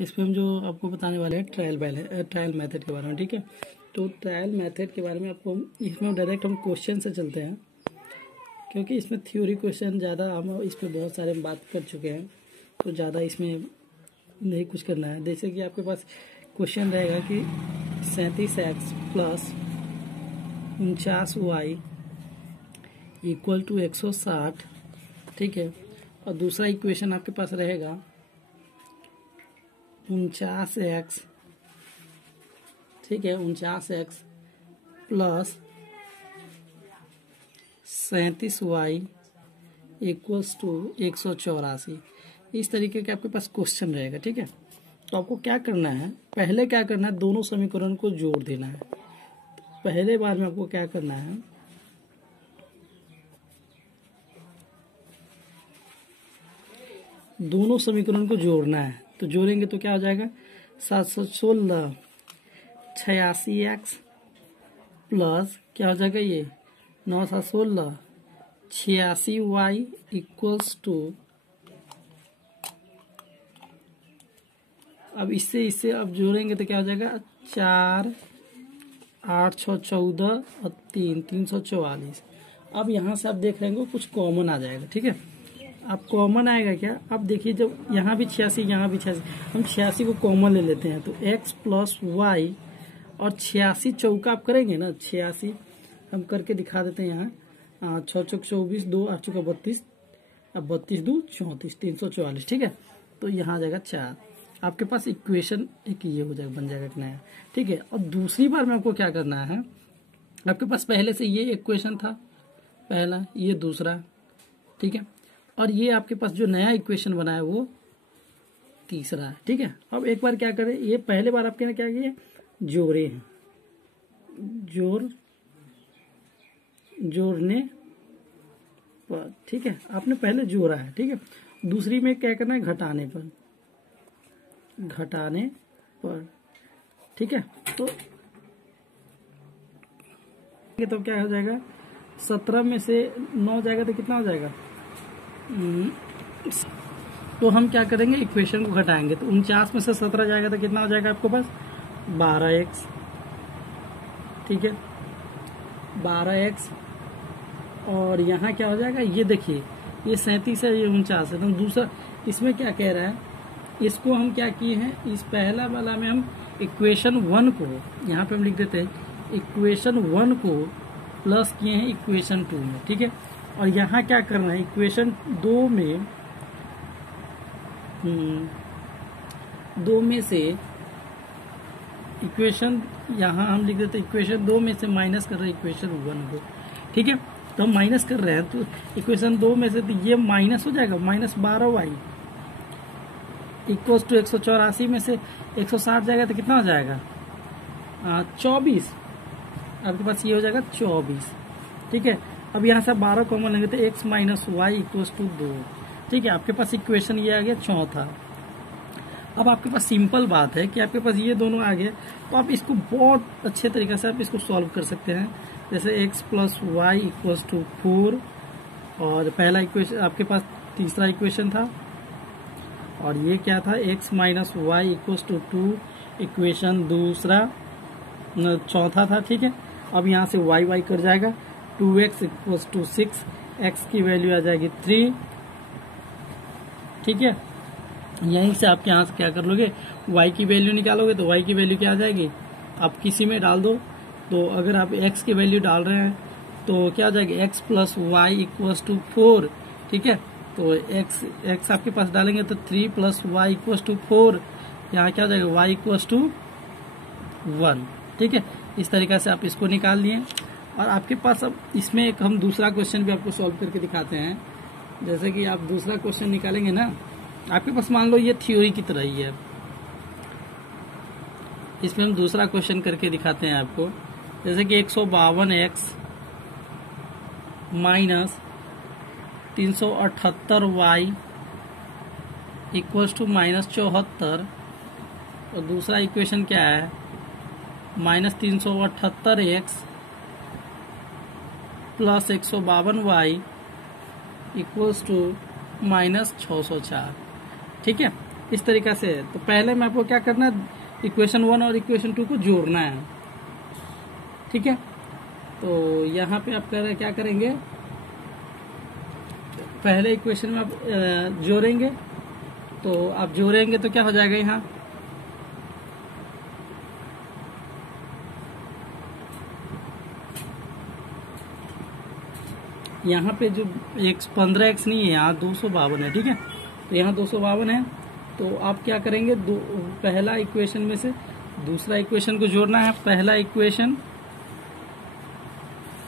इसमें हम जो आपको बताने वाले हैं ट्रायल मेथड के बारे में। ठीक है, तो ट्रायल मेथड के बारे में आपको इसमें डायरेक्ट हम क्वेश्चन से चलते हैं, क्योंकि इसमें थ्योरी क्वेश्चन ज़्यादा हम इस पर बहुत सारे हम बात कर चुके हैं, तो ज़्यादा इसमें नहीं कुछ करना है। जैसे कि आपके पास क्वेश्चन रहेगा कि 37x plus 49y equal to 160। ठीक है, और दूसरा इक्वेशन आपके पास रहेगा 49x, ठीक है, 49x plus 37y equals to 184। इस तरीके के आपके पास क्वेश्चन रहेगा। ठीक है, तो आपको क्या करना है, पहले क्या करना है, दोनों समीकरण को जोड़ देना है। पहले बार में आपको क्या करना है, दोनों समीकरण को जोड़ना है। तो जोड़ेंगे तो क्या हो जाएगा, 716 86x प्लस क्या हो जाएगा, ये 916 86y इक्वल्स टू, अब इससे अब जोड़ेंगे तो क्या हो जाएगा, 4 8 6 14 और 3 344। अब यहाँ से आप देख रहे हैं कुछ कॉमन आ जाएगा। ठीक है, अब कॉमन आएगा क्या, अब देखिए जब यहाँ भी 86 यहाँ भी 86, हम 86 को कॉमन ले लेते हैं, तो x प्लस वाई और 86 चौका आप करेंगे ना, 86 हम करके दिखा देते हैं यहाँ, 6 चौक 24, 2 8 चौका 32, अब 32 2 34 344। ठीक है, तो यहाँ आ जाएगा 4। आपके पास इक्वेशन एक ये हो जाएगा, बन जाएगा एक नया। ठीक है, और दूसरी बार में आपको क्या करना है, आपके पास पहले से ये इक्वेशन था पहला, ये दूसरा। ठीक है, और ये आपके पास जो नया इक्वेशन बना है वो तीसरा है। ठीक है, अब एक बार क्या करें, ये पहले बार आपके ने क्या किया, जोड़े हैं, जोड़ने पर। ठीक है, आपने पहले जोड़ा है। ठीक है, दूसरी में क्या करना है, घटाने पर। ठीक है, तो क्या हो जाएगा, 17 में से 9 जाएगा तो कितना हो जाएगा, तो हम क्या करेंगे, इक्वेशन को घटाएंगे, तो 49 में से 17 जाएगा तो कितना हो जाएगा आपके पास, 12x। ठीक है, 12x, और यहाँ क्या हो जाएगा, ये देखिए ये 37 है, ये 49 है, तो दूसरा इसमें क्या कह रहा है, इसको हम क्या किए हैं, इस पहला वाला में हम इक्वेशन 1 को यहाँ पे हम लिख देते हैं, इक्वेशन 1 को प्लस किए हैं इक्वेशन 2 में। ठीक है, और यहाँ क्या करना है, इक्वेशन 2 में से इक्वेशन यहाँ हम लिख देते हैं, इक्वेशन 2 में से माइनस कर रहे हैं इक्वेशन 1 को। ठीक है, तो हम माइनस कर रहे हैं, तो इक्वेशन 2 में से तो ये माइनस हो जाएगा, -12y इक्वल्स टू 184 में से 160 जाएगा तो कितना हो जाएगा, 24। आपके पास ये हो जाएगा 24। ठीक है, अब यहाँ से 12 कॉमन लेंगे तो x minus y equals to 2। ठीक है, आपके पास इक्वेशन ये आ गया चौथा। अब आपके पास सिंपल बात है कि आपके पास ये दोनों आ गए, तो आप इसको बहुत अच्छे तरीके से आप इसको सॉल्व कर सकते हैं। जैसे x plus y equals to 4, और पहला इक्वेशन आपके पास तीसरा इक्वेशन था, और ये क्या था, x minus y equals to 2, equation दूसरा चौथा था। ठीक है, अब यहाँ से y कट जाएगा, 2x इक्वल्स टू 6, x की वैल्यू आ जाएगी 3। ठीक है, यहीं से आप यहाँ से क्या कर लोगे, y की वैल्यू निकालोगे, तो y की वैल्यू क्या आ जाएगी, आप किसी में डाल दो। तो अगर आप x की वैल्यू डाल रहे हैं तो क्या आ जाएगी, x plus y equals to 4। ठीक है, तो x आपके पास डालेंगे तो 3 प्लस वाई इक्वल्स टू 4, यहाँ क्या हो जाएगा, y इक्वल्स टू 1। ठीक है, इस तरीके से आप इसको निकाल लिए। और आपके पास अब इसमें एक हम दूसरा क्वेश्चन भी आपको सॉल्व करके दिखाते हैं। जैसे कि आप दूसरा क्वेश्चन निकालेंगे ना, आपके पास मान लो ये थ्योरी की तरह ही है, इसमें हम दूसरा क्वेश्चन करके दिखाते हैं आपको। जैसे कि 152x minus 378y equals to -74, और दूसरा इक्वेशन क्या है, -378x plus 152y equals to -604। ठीक है, इस तरीका से। तो पहले में आपको क्या करना है, इक्वेशन 1 और इक्वेशन 2 को जोड़ना है, ठीक है। तो यहाँ पे आप क्या करेंगे, पहले इक्वेशन में आप जोड़ेंगे। तो आप जोड़ेंगे तो क्या हो जाएगा, यहाँ पे जो 15x नहीं है, यहाँ 252 है, ठीक है। तो यहाँ 252 है, तो आप क्या करेंगे, पहला इक्वेशन में से दूसरा इक्वेशन को जोड़ना है। पहला इक्वेशन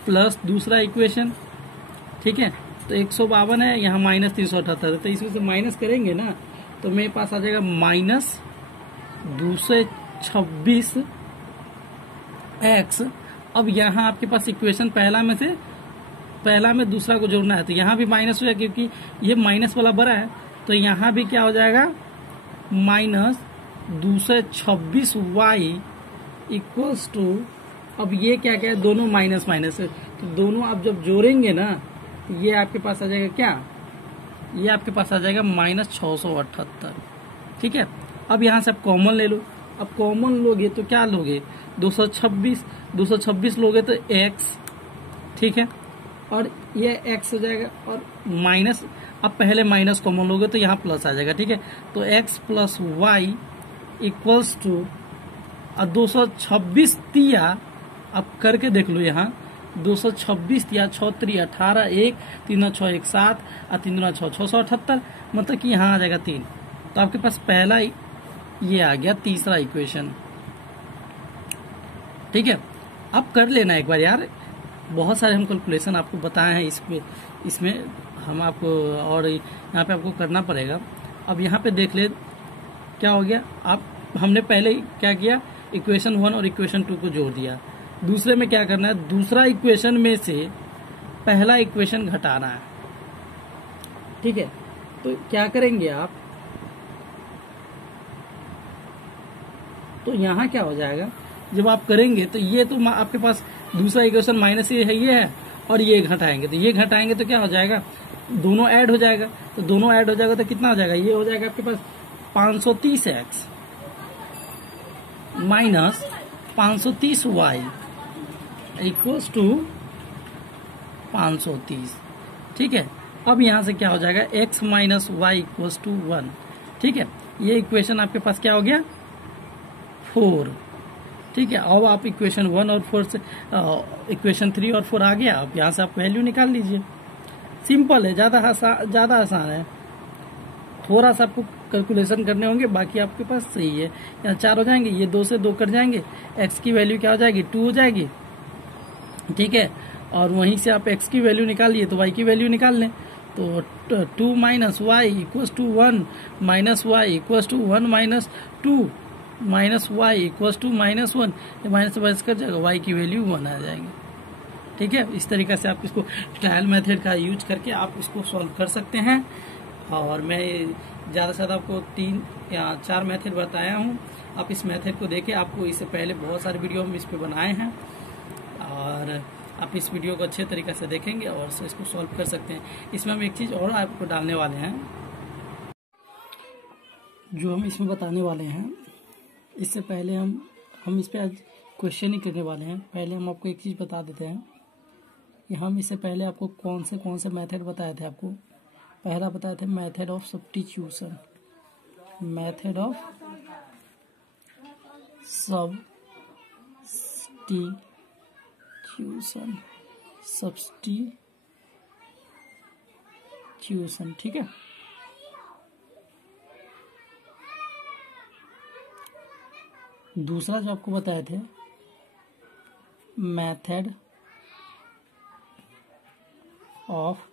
प्लस दूसरा इक्वेशन, ठीक है। तो 152 है, यहाँ माइनस 378 है, तो इसमें से माइनस करेंगे ना, तो मेरे पास आ जाएगा माइनस 226x। अब यहाँ आपके पास इक्वेशन पहला में दूसरा को जोड़ना है, तो यहाँ भी माइनस हो जाएगा क्योंकि ये माइनस वाला बड़ा है। तो यहाँ भी क्या हो जाएगा, माइनस 226y इक्वल्स टू, अब ये क्या है, दोनों माइनस माइनस है, तो दोनों आप जब जोड़ेंगे ना, ये आपके पास आ जाएगा क्या, ये आपके पास आ जाएगा माइनस 678, ठीक है। अब यहाँ से आप कॉमन ले लो। अब कॉमन लोगे तो क्या लोगे, 226 लोगे तो x, ठीक है, और ये x हो जाएगा, और माइनस, अब पहले माइनस कॉमन लोगे तो यहाँ प्लस आ जाएगा, ठीक है। तो x plus y equals to, 226 तिया, अब करके देख लो, यहाँ 226 तिया 6 3 18, 1 3 6 1 7 और 3 6 678, मतलब कि यहाँ आ जाएगा 3। तो आपके पास पहला ये आ गया तीसरा इक्वेशन, ठीक है। अब कर लेना एक बार यार, बहुत सारे हम कैलकुलेशन आपको बताए हैं इसमें हम आपको, और यहाँ पे आपको करना पड़ेगा। अब यहाँ पे देख ले क्या हो गया, हमने पहले क्या किया, इक्वेशन 1 और इक्वेशन 2 को जोड़ दिया। दूसरे में क्या करना है, दूसरा इक्वेशन में से पहला इक्वेशन घटाना है, ठीक है। तो क्या करेंगे आप, तो यहाँ क्या हो जाएगा, जब आप करेंगे तो ये तो आपके पास दूसरा इक्वेशन माइनस ये है, और ये घटाएंगे, तो ये घटाएंगे तो क्या हो जाएगा, दोनों ऐड हो जाएगा। तो दोनों ऐड हो जाएगा तो कितना हो जाएगा, ये हो जाएगा आपके पास 530x minus 530y equals to 530, ठीक है। अब यहाँ से क्या हो जाएगा, x minus y equals to 1, ठीक है। ये इक्वेशन आपके पास क्या हो गया, 4, ठीक है। अब आप इक्वेशन 1 और 4 से इक्वेशन 3 और 4 आ गया, अब यहाँ से आप वैल्यू निकाल लीजिए। सिंपल है, ज्यादा आसान है। थोड़ा सा आपको कैलकुलेशन करने होंगे, बाकी आपके पास सही है। यहाँ 4 हो जाएंगे, ये 2 से 2 कट जाएंगे, x की वैल्यू क्या हो जाएगी, 2 हो जाएगी, ठीक है। और वहीं से आप x की वैल्यू निकालिए तो y की वैल्यू निकाल लें। तो 2 minus y equals to 1 minus y equals to 1 minus 2 minus y equals to minus 1, minus minus कर जाएगा, y की वैल्यू 1 आ जाएगी, ठीक है। इस तरीके से आप इसको ट्रायल मेथड का यूज करके आप इसको सॉल्व कर सकते हैं। और मैं ज़्यादा से ज़्यादा आपको 3 या 4 मेथड बताया हूँ। आप इस मेथड को देखें, आपको इससे पहले बहुत सारे वीडियो हम इस पे बनाए हैं, और आप इस वीडियो को अच्छे तरीके से देखेंगे और इसको सॉल्व कर सकते हैं। इसमें हम एक चीज़ और आपको डालने वाले हैं, जो हम इसमें बताने वाले हैं। इससे पहले हम इस पे आज क्वेश्चन ही करने वाले हैं। पहले हम आपको एक चीज़ बता देते हैं कि हम इससे पहले आपको कौन से मेथड बताए थे। आपको पहला बताए थे method of substitution, method of substitution, ठीक है। दूसरा जो आपको बताए थे मेथड ऑफ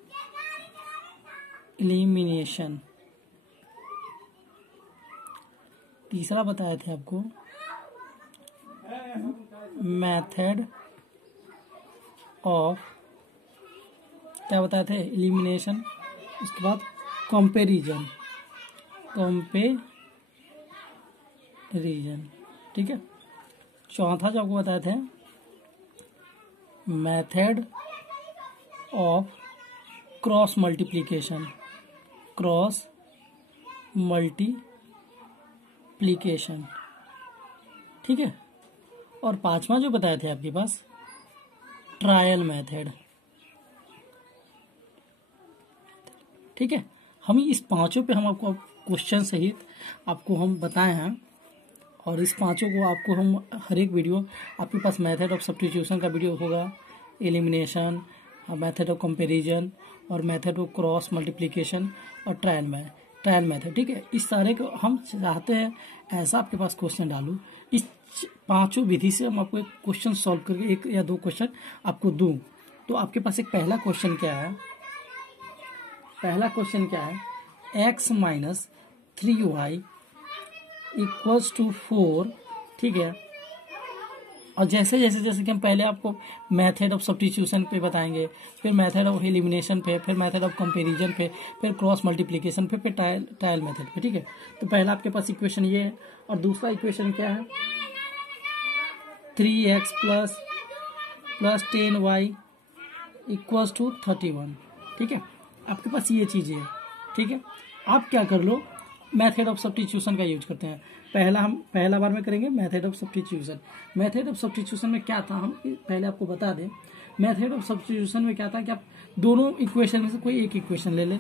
एलिमिनेशन, तीसरा बताए थे आपको मेथड ऑफ, क्या बताए थे, एलिमिनेशन। उसके बाद कंपैरिजन, ठीक है। चौथा जो आपको बताए थे method of cross multiplication, multiplication, ठीक है। और पांचवा जो बताए थे आपके पास ट्रायल मेथड, ठीक है। हम इस पांचों पे हम आपको क्वेश्चन सहित आपको हम बताए हैं, और इस पांचों को आपको हम हर एक वीडियो आपके पास मेथड ऑफ सब्स्टिट्यूशन का वीडियो होगा, एलिमिनेशन, मेथड ऑफ कंपैरिजन और मेथड ऑफ क्रॉस मल्टीप्लिकेशन और ट्रायल मेथड, ठीक है। इस सारे को हम चाहते हैं ऐसा आपके पास क्वेश्चन डालूं, इस पांचों विधि से हम आपको एक क्वेश्चन सॉल्व करके एक या दो क्वेश्चन आपको दूं। तो आपके पास एक पहला क्वेश्चन क्या है, पहला क्वेश्चन क्या है, x minus 3y equals to 4, ठीक है। और जैसे जैसे जैसे कि हम पहले आपको मेथड ऑफ सब्स्टिट्यूशन पे बताएंगे, फिर मेथड ऑफ एलिमिनेशन पे, फिर मेथड ऑफ कंपैरिजन पे, फिर क्रॉस मल्टीप्लिकेशन पे, फिर ट्रायल मेथड पे, ठीक है। तो पहला आपके पास इक्वेशन ये है, और दूसरा इक्वेशन क्या है, 3x plus 10y equals to 31, ठीक है। आपके पास ये चीजें है, ठीक है। आप क्या कर लो, मेथड ऑफ सब्स्टिट्यूशन का यूज करते हैं। पहला बार में करेंगे method of substitution. Method of substitution में क्या था, हम पहले आपको बता दें। मेथड ऑफ सब्स्टिट्यूशन में क्या था कि आप दोनों इक्वेशन में से कोई एक इक्वेशन ले ले,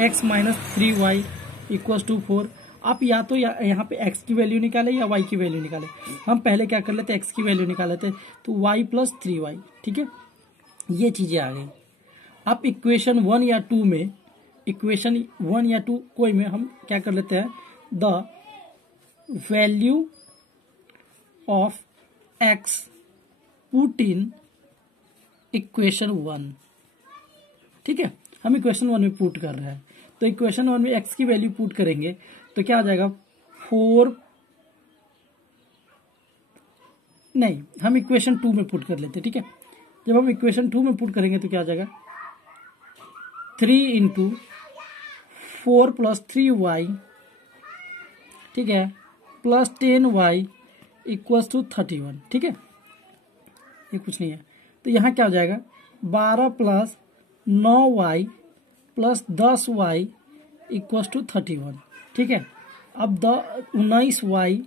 x minus 3y equals to 4। आप या तो यहाँ पे x की वैल्यू निकाले या y की वैल्यू निकाले। हम पहले क्या कर लेते, x की वैल्यू निकाल लेते, तो y प्लस 3y, ठीक है। ये चीजें आ गई। आप इक्वेशन 1 या 2 में, इक्वेशन 1 या 2 कोई में हम क्या कर लेते हैं, the value of x put in equation 1, ठीक है। हम इक्वेशन 1 में पुट कर रहे हैं, तो इक्वेशन 1 में x की वैल्यू पुट करेंगे तो क्या आ जाएगा 4, नहीं, हम इक्वेशन 2 में पुट कर लेते, ठीक है। जब हम इक्वेशन 2 में पुट करेंगे तो क्या आ जाएगा 3 इंटू 4 प्लस 3y, ठीक है, प्लस 10y इक्वल्स टू 31, ठीक है। ये कुछ नहीं है, तो यहाँ क्या हो जाएगा 12 plus 9y plus 10y equals to 31, ठीक है। अब 19y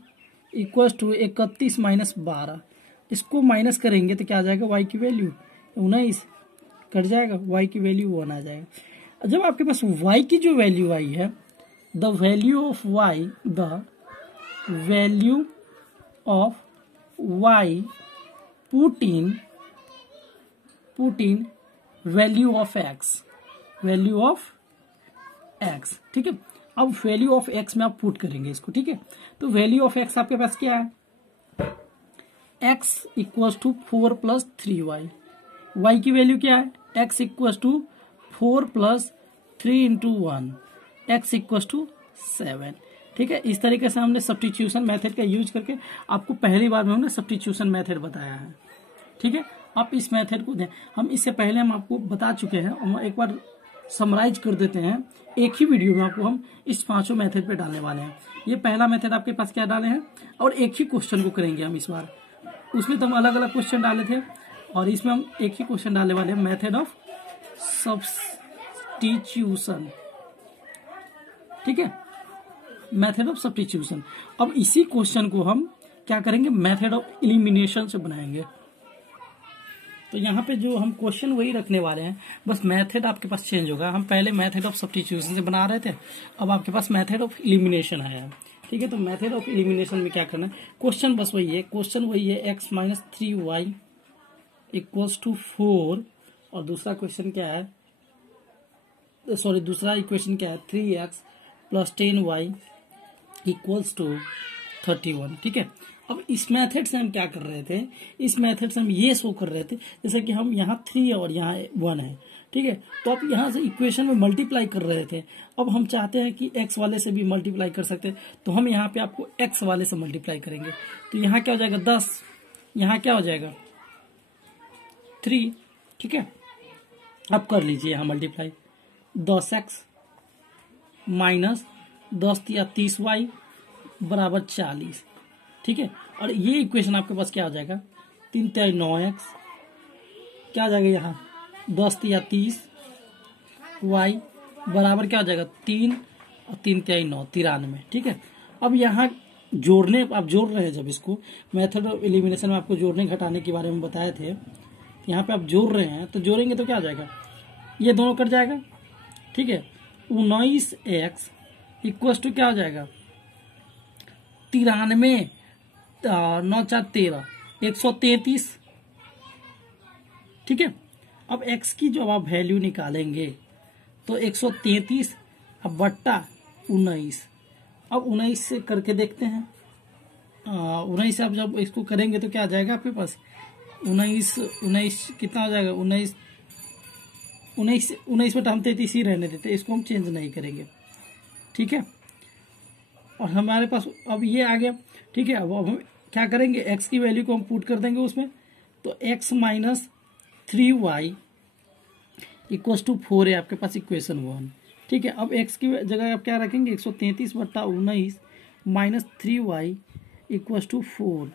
इक्वल्स टू 31 माइनस 12, इसको माइनस करेंगे तो क्या आ जाएगा, y की वैल्यू 19 कट जाएगा, y की वैल्यू 1 आ जाएगा। जब आपके पास y की जो वैल्यू आई है, the value of y, the value of y put in value of x, value of x, ठीक है। अब वैल्यू ऑफ x में आप पुट करेंगे इसको, ठीक है। तो वैल्यू ऑफ x आपके पास क्या है, x equals to 4 plus 3y, y की वैल्यू क्या है, x equals to 4 plus 3 into 1, x equals to 7, ठीक है। इस तरीके से हमने सब्स्टिट्यूशन मेथड का यूज करके आपको पहली बार में हमने सब्स्टिट्यूशन मेथड बताया है, ठीक है। आप इस मेथड को दें, हम इससे पहले हम आपको बता चुके हैं, हम एक बार समराइज कर देते हैं। एक ही वीडियो में आपको हम इस पांचों मेथड पे डालने वाले हैं। ये पहला मेथड आपके पास क्या डाले हैं, और एक ही क्वेश्चन को करेंगे हम इस बार। उसमें तो हम अलग अलग क्वेश्चन डाले थे, और इसमें हम एक ही क्वेश्चन डालने वाले हैं, मेथड ऑफ सब्स्टिट्यूशन, ठीक है, मेथड ऑफ सब्स्टिट्यूशन। अब इसी क्वेश्चन को हम क्या करेंगे, मेथड ऑफ एलिमिनेशन से बनाएंगे। तो यहाँ पे जो हम क्वेश्चन वही रखने वाले हैं, बस मेथड आपके पास चेंज होगा। हम पहले मेथड ऑफ सब्स्टिट्यूशन से बना रहे थे, अब आपके पास मेथड ऑफ एलिमिनेशन आया है, ठीक है। तो मेथड ऑफ एलिमिनेशन में क्या करना है, क्वेश्चन बस वही है, क्वेश्चन वही है, x minus 3y equals to 4, और दूसरा क्वेश्चन क्या है, सॉरी दूसरा इक्वेशन क्या है, 3x plus 10y equals to 31, ठीक है। अब इस मेथड से हम क्या कर रहे थे, इस मेथड से हम ये शो कर रहे थे, जैसे कि हम यहाँ 3 और यहाँ 1 है, ठीक है। तो आप यहाँ से इक्वेशन में मल्टीप्लाई कर रहे थे, अब हम चाहते हैं कि x वाले से भी मल्टीप्लाई कर सकते हैं, तो हम यहाँ पे आपको x वाले से मल्टीप्लाई करेंगे। तो यहाँ क्या हो जाएगा 10, यहाँ क्या हो जाएगा 3, ठीक है। अब कर लीजिए यहाँ मल्टीप्लाई, 10x माइनस 10 या 30y बराबर 40, ठीक है। और ये इक्वेशन आपके पास क्या हो जाएगा, 3 या 9x, क्या हो जाएगा यहाँ 10 या 30 y बराबर क्या हो जाएगा 3 और 3 या 9, 93, ठीक है। अब यहाँ जोड़ने, आप जोड़ रहे हैं जब इसको, मेथड ऑफ एलिमिनेशन में आपको जोड़ने घटाने के बारे में बताए थे, यहाँ पे आप जोड़ रहे हैं तो जोड़ेंगे तो क्या आ जाएगा, ये दोनों कट जाएगा, ठीक है। 19x इक्वल टू क्या हो जाएगा, 93, 9 4 13, 133, ठीक है। अब x की जो आप वैल्यू निकालेंगे तो 133 अब बट्टा 19, अब 19 से करके देखते हैं, 19 से आप जब इसको करेंगे तो क्या आ जाएगा आपके पास, 19 कितना हो जाएगा, 19 बटा हम 33 ही रहने देते, इसको हम चेंज नहीं करेंगे, ठीक है। और हमारे पास अब ये आ गया, ठीक है। अब हम क्या करेंगे, x की वैल्यू को हम पुट कर देंगे उसमें, तो x minus 3y equal to 4 है आपके पास इक्वेशन 1, ठीक है। अब x की जगह आप क्या रखेंगे, 133 बट्टा 19 minus 3y equal to 4,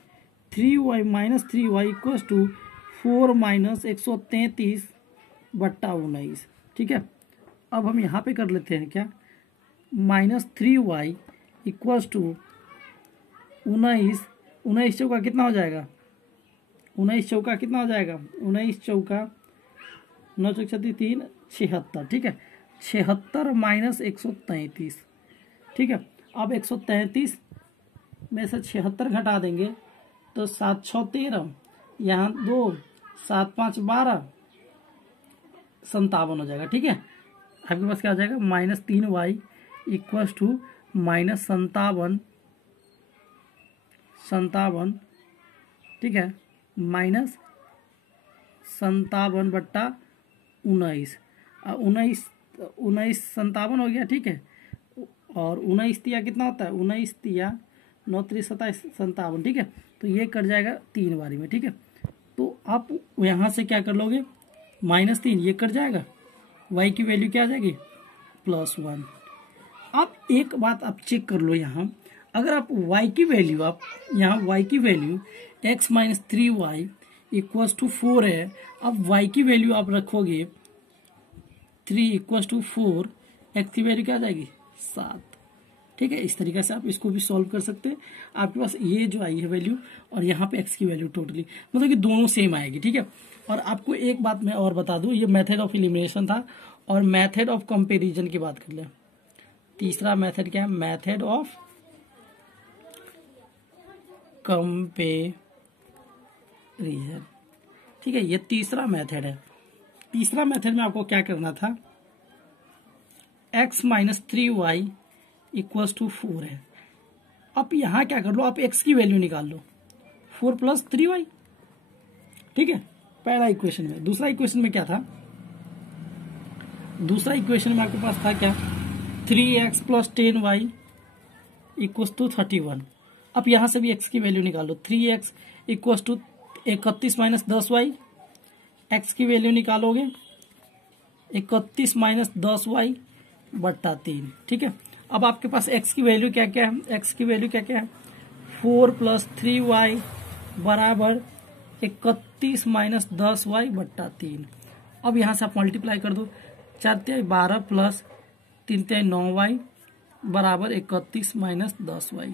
3y minus 3y equal to 4 minus 133 बट्टा 19, ठीक है। अब हम यहाँ पे कर लेते हैं क्या, माइनस 3y इक्वल टू 19 चौका कितना हो जाएगा, 19 चौका कितना हो जाएगा, 19 चौका 9 चौक 3 76, ठीक है। 76 माइनस 133, ठीक है। अब 133 में से 76 घटा देंगे तो 7 6 13, यहाँ 2 7 5 12, 57 हो जाएगा, ठीक है। आपके पास क्या हो जाएगा, minus 3y equal to minus 57, ठीक है, माइनस 57 बट्टा 19, 57 हो गया, ठीक है। और 19 तिया कितना होता है, 19 तिया 9 3 27 57, ठीक है। तो ये कट जाएगा 3 बारी में, ठीक है। तो आप यहाँ से क्या कर लोगे, -3 ये कट जाएगा, y की वैल्यू क्या आ जाएगी, +1। अब एक बात आप चेक कर लो, यहाँ अगर आप y की वैल्यू, आप यहाँ y की value x minus 3y equal to 4 है, अब y की वैल्यू आप रखोगे 3 इक्वल टू 4, x की वैल्यू क्या आ जाएगी 7, ठीक है। इस तरीके से आप इसको भी सॉल्व कर सकते हैं। आपके पास ये जो आई है वैल्यू और यहाँ पे x की वैल्यू टोटली मतलब कि दोनों सेम आएगी, ठीक है। और आपको एक बात मैं और बता दूं, ये मेथड ऑफ एलिमिनेशन था, और मेथड ऑफ कंपैरिजन की बात कर ले। तीसरा मेथड क्या है, मेथड ऑफ कंपैरिजन, ठीक है। ये तीसरा मेथड है। तीसरा मेथड में आपको क्या करना था, x minus 3y equal to 4 है। अब यहां क्या कर लो, आप x की वैल्यू निकाल लो, 4 प्लस 3y, ठीक है, पहला इक्वेशन में। दूसरा इक्वेशन में क्या था, दूसरा इक्वेशन में आपके पास था क्या, 3x plus 10y equal to 31। अब यहां से भी x की वैल्यू निकालो, 3x equal to 31 minus 10y, x की वैल्यू निकालोगे 31 माइनस 10y बट्टा 3, ठीक है। अब आपके पास x की वैल्यू क्या क्या है, x की वैल्यू क्या क्या है, 4 प्लस 3y बराबर 31 माइनस 10y बट्टा 3। अब यहां से आप मल्टीप्लाई कर दो, 4 तिहाई 12 प्लस 3 तिहाई 9y बराबर 31 माइनस 10y,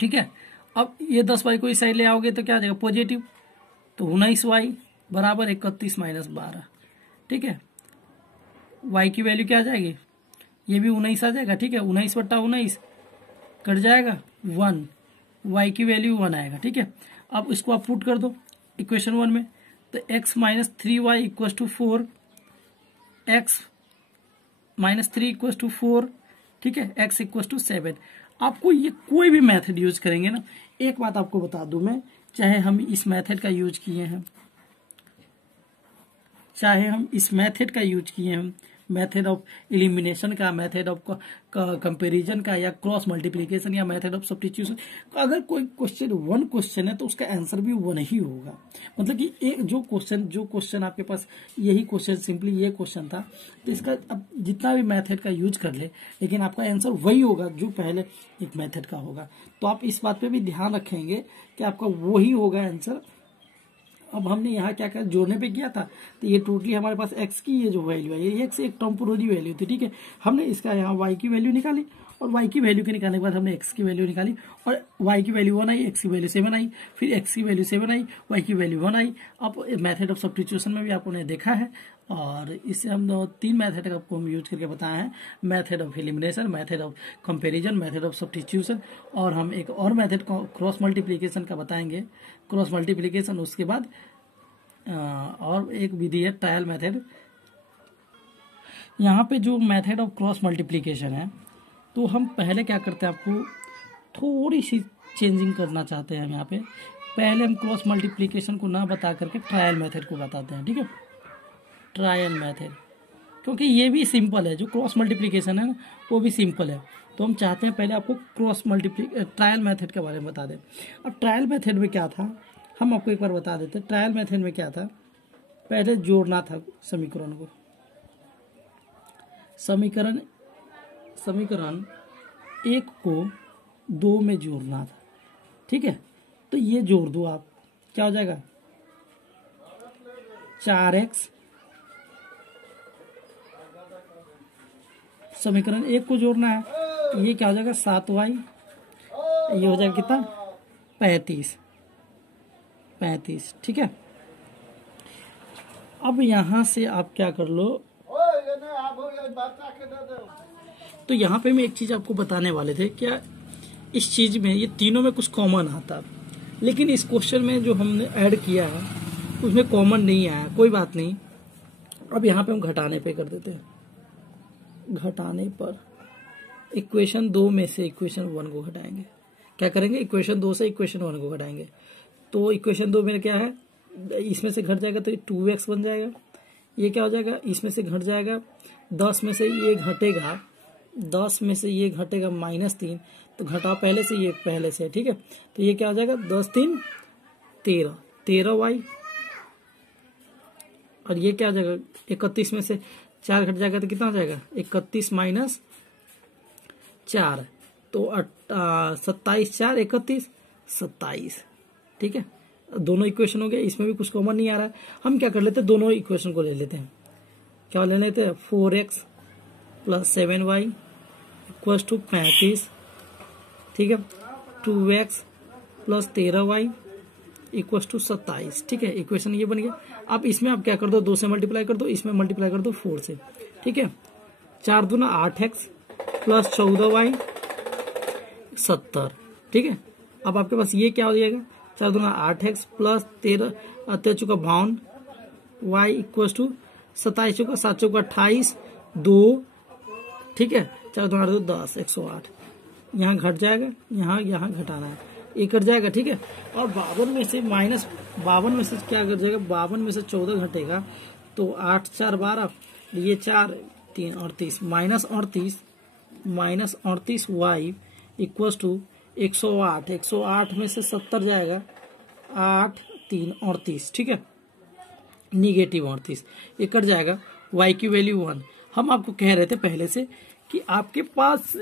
ठीक है। अब ये 10y को इस साइड ले आओगे तो क्या आ जाएगा पॉजिटिव, तो 19y बराबर 31 माइनस 12, ठीक है। y की वैल्यू क्या आ जाएगी, ये भी 19 आ जाएगा, ठीक है। 19 बट्टा 19 कट जाएगा 1, y की वैल्यू 1 आएगा, ठीक है। अब इसको आप पुट कर दो इक्वेशन 1 में, तो x minus 3y equal to 4, x minus 3 equal to 4, ठीक है, x इक्वल टू 7। आपको ये कोई भी मेथड यूज करेंगे ना, एक बात आपको बता दूं मैं, चाहे हम इस मेथड का यूज किए हैं, चाहे हम इस मेथड का यूज किए हैं, मेथड ऑफ एलिमिनेशन का, मेथड ऑफ कंपैरिजन का, या क्रॉस मल्टीप्लिकेशन, या मेथड ऑफ सब्स्टिट्यूशन, अगर कोई क्वेश्चन 1 क्वेश्चन है तो उसका आंसर भी 1 ही होगा। मतलब कि एक जो क्वेश्चन आपके पास यही क्वेश्चन, सिंपली ये क्वेश्चन था, तो इसका अब जितना भी मेथड का यूज कर ले, लेकिन आपका आंसर वही होगा जो पहले एक मेथड का होगा। तो आप इस बात पे भी ध्यान रखेंगे कि आपका वही होगा आंसर अब हमने यहाँ क्या किया, जोड़ने पे किया था, तो ये टोटली हमारे पास x की ये जो वैल्यू है, ये x एक टेम्पोररी वैल्यू थी, ठीक है। हमने इसका यहाँ y की वैल्यू निकाली, और y की वैल्यू के निकालने के बाद हमने x की वैल्यू निकाली, और y की वैल्यू 1 आई, x की वैल्यू 7 आई, फिर x की वैल्यू 7 आई, y की वैल्यू 1 आई। अब मेथड ऑफ सब्स्टिट्यूशन में भी आपने देखा है, और इससे हम 3 मेथड आपको हम यूज करके बताए हैं, method of elimination, method of comparison, method of substitution, और हम एक और मेथड क्रॉस मल्टीप्लिकेशन का बताएंगे, क्रॉस मल्टीप्लिकेशन। उसके बाद और एक विधि है ट्रायल मेथड। यहाँ पे जो मेथड ऑफ क्रॉस मल्टीप्लिकेशन है, तो हम पहले क्या करते हैं, आपको थोड़ी सी चेंजिंग करना चाहते हैं हम यहाँ पे। पहले हम क्रॉस मल्टीप्लिकेशन को ना बता करके ट्रायल मेथड को बताते हैं, ठीक है, ट्रायल मेथड, क्योंकि ये भी सिंपल है, जो क्रॉस मल्टीप्लिकेशन है ना वो भी सिंपल है। तो हम चाहते हैं पहले आपको ट्रायल मेथड के बारे में बता दें। अब ट्रायल मेथड में क्या था, हम आपको एक बार बता देते हैं। ट्रायल मेथड में क्या था, पहले जोड़ना था समीकरण को, समीकरण 1 को 2 में जोड़ना था, ठीक है। तो ये जोड़ दो आप, क्या हो जाएगा, 4x, समीकरण 1 को जोड़ना है, ये क्या हो जाएगा 7y, ये हो जाएगा कितना 35, ठीक है। अब यहां से आप क्या कर लो, तो यहाँ पे मैं एक चीज आपको बताने वाले थे, क्या इस चीज में ये तीनों में कुछ कॉमन आता, लेकिन इस क्वेश्चन में जो हमने ऐड किया है उसमें कॉमन नहीं आया, कोई बात नहीं। अब यहाँ पे हम घटाने पे कर देते हैं, घटाने पर इक्वेशन 2 में से इक्वेशन 1 को घटाएंगे। क्या करेंगे, इक्वेशन 2 से इक्वेशन 1 को घटाएंगे। तो इक्वेशन 2 में क्या है, इसमें से घट जाएगा तो 2x बन जाएगा, ये क्या हो जाएगा, इसमें से घट जाएगा, 10 में से ये घटेगा, 10 में से ये घटेगा -3, तो घटाओ पहले से, ये पहले से, ठीक है। तो ये क्या हो जाएगा, 10 3 13, 13y, और ये क्या हो जाएगा, 31 में से 4 घट जाएगा तो कितना हो जाएगा, 31 माइनस 4, तो 27 4 31 27, ठीक है। दोनों इक्वेशन हो गए, इसमें भी कुछ कॉमन नहीं आ रहा है। हम क्या कर लेते हैं, दोनों इक्वेशन को ले लेते हैं, क्या ले लेते हैं, 4x + 7y = 35, ठीक है, 2x + 13y = 27, ठीक है। इक्वेशन ये बन गया। अब इसमें आप क्या कर दो, 2 से मल्टीप्लाई कर दो, इसमें मल्टीप्लाई कर दो 4 से, ठीक है। 4 दूना 8x + 14y 70, ठीक है। अब आपके पास ये क्या हो जाएगा, 4 दूना 8x + 13 चौका 52 y = 27 चौका 7 चौका 28 2, ठीक है। 4 दूना 2 10 108, यहाँ घट जाएगा, यहाँ घटाना है, ये कट जाएगा, ठीक है। और 52 में से -52 में से क्या कर जाएगा, 52 में से 14 घटेगा, तो 8 4 12, ये 4 3 38 -38 y = 108, 108 में से 70 जाएगा, 8 3 38, ठीक है, -38, ये कट जाएगा, y की वैल्यू 1। हम आपको कह रहे थे पहले से कि आपके पास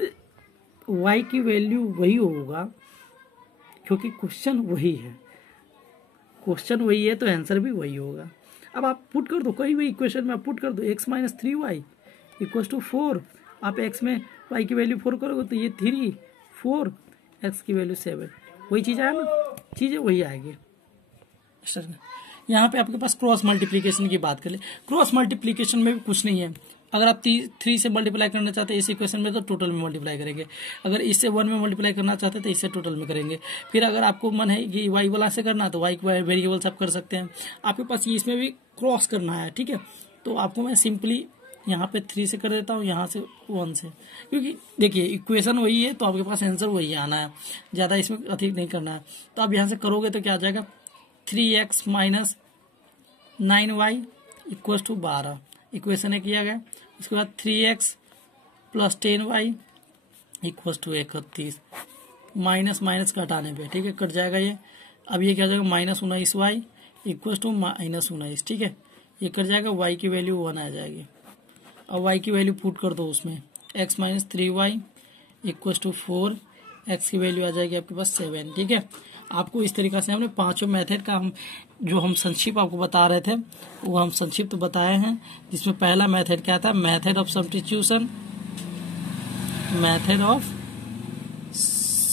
y की वैल्यू वही होगा, क्योंकि क्वेश्चन वही है, क्वेश्चन वही है तो आंसर भी वही होगा। अब आप पुट कर दो, कोई भी इक्वेशन में आप पुट कर दो, x - 3y = 4, आप x में y की वैल्यू 4 करोगे तो ये 3 4, x की वैल्यू 7, वही चीज़ आया ना, चीज़ें वही आएगी। यहाँ पे आपके पास क्रॉस मल्टीप्लिकेशन की बात करें, क्रॉस मल्टीप्लिकेशन में भी कुछ नहीं है। अगर आप 3 से मल्टीप्लाई करना चाहते हैं इस इक्वेशन में, तो टोटल में मल्टीप्लाई करेंगे। अगर इससे 1 में मल्टीप्लाई करना चाहते हैं तो इससे टोटल में करेंगे। फिर अगर आपको मन है कि y वाला से करना, तो y वेरिएबल्स आप कर सकते हैं। आपके पास ये इसमें भी क्रॉस करना है, ठीक है। तो आपको मैं सिंपली यहाँ पे 3 से कर देता हूँ, यहाँ से 1 से, क्योंकि देखिए इक्वेशन वही है तो आपके पास आंसर वही आना है, ज़्यादा इसमें अधिक नहीं करना है। तो आप यहाँ से करोगे तो क्या आ जाएगा, 3x - 9y = 12, इक्वेशन किया गया। उसके बाद 3x + 10y = 31, माइनस घटाने पे, ठीक है, कट जाएगा ये। अब ये क्या हो जाएगा, -19y = -19, ठीक है, ये कट जाएगा, y की वैल्यू 1 आ जाएगी। अब y की वैल्यू पुट कर दो उसमें, x - 3y = 4, x की वैल्यू आ जाएगी आपके पास 7, ठीक है। आपको इस तरीक़ा से हमने पांचों मेथड का हम जो हम संक्षिप्त आपको बता रहे थे वो हम संक्षिप्त बताए हैं, जिसमें पहला मेथड क्या था, method of substitution, method of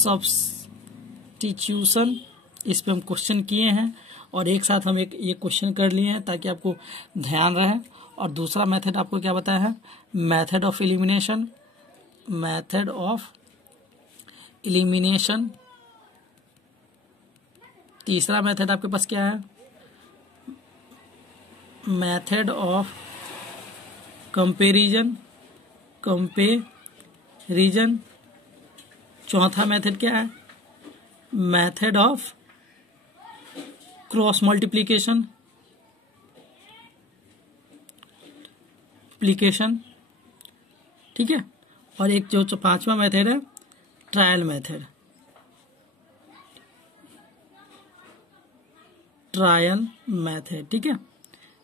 substitution, इस पे हम क्वेश्चन किए हैं और एक साथ हम ये क्वेश्चन कर लिए हैं ताकि आपको ध्यान रहे। और दूसरा मेथड आपको क्या बताया है, method of elimination, method of elimination. तीसरा मेथड आपके पास क्या है, मेथड ऑफ कंपैरिजन, कंपैरिजन। चौथा मेथड क्या है, मेथड ऑफ क्रॉस मल्टीप्लिकेशन, ठीक है। और एक जो पांचवा मेथड है, ट्रायल मेथड, ट्रायल मेथड, ठीक है।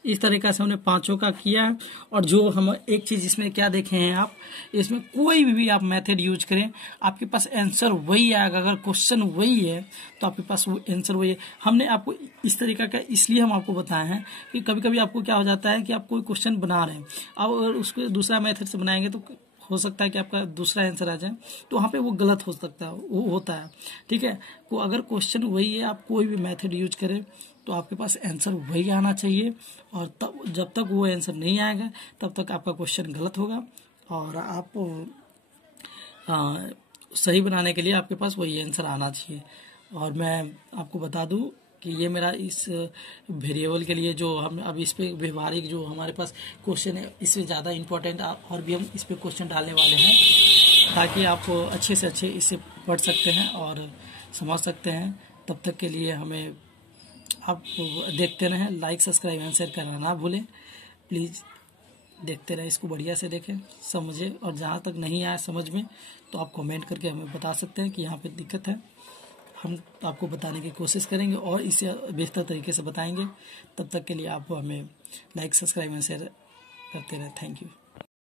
इस तरीका से हमने पांचों का किया है। और जो हम एक चीज इसमें क्या देखे हैं आप, इसमें कोई भी आप मेथड यूज करें आपके पास आंसर वही आएगा। अगर क्वेश्चन वही है तो आपके पास वो आंसर वही है। हमने आपको इस तरीका का इसलिए हम आपको बताए हैं कि कभी कभी आपको क्या हो जाता है कि आप कोई क्वेश्चन बना रहे हैं, अब अगर उसको दूसरा मेथड से बनाएंगे तो हो सकता है कि आपका दूसरा आंसर आ जाए, तो वहाँ पे वो गलत हो सकता है, वो होता है, ठीक है। तो अगर क्वेश्चन वही है, आप कोई भी मेथड यूज करें तो आपके पास आंसर वही आना चाहिए। और तब जब तक वो आंसर नहीं आएगा तब तक आपका क्वेश्चन गलत होगा। और आप सही बनाने के लिए आपके पास वही आंसर आना चाहिए। और मैं आपको बता दूं कि ये मेरा इस वेरिएबल के लिए जो हम अब इस पे व्यवहारिक जो हमारे पास क्वेश्चन है, इससे ज़्यादा इम्पोर्टेंट और भी हम इस पे क्वेश्चन डालने वाले हैं ताकि आप अच्छे से अच्छे इससे पढ़ सकते हैं और समझ सकते हैं। तब तक के लिए हमें आप देखते रहें, लाइक सब्सक्राइब एंड शेयर करना ना भूलें प्लीज़। देखते रहें, इसको बढ़िया से देखें, समझें। और जहाँ तक नहीं आया समझ में तो आप कमेंट करके हमें बता सकते हैं कि यहाँ पे दिक्कत है, हम आपको बताने की कोशिश करेंगे और इसे बेहतर तरीके से बताएंगे। तब तक के लिए आप हमें लाइक सब्सक्राइब एंड शेयर करते रहें। Thank you.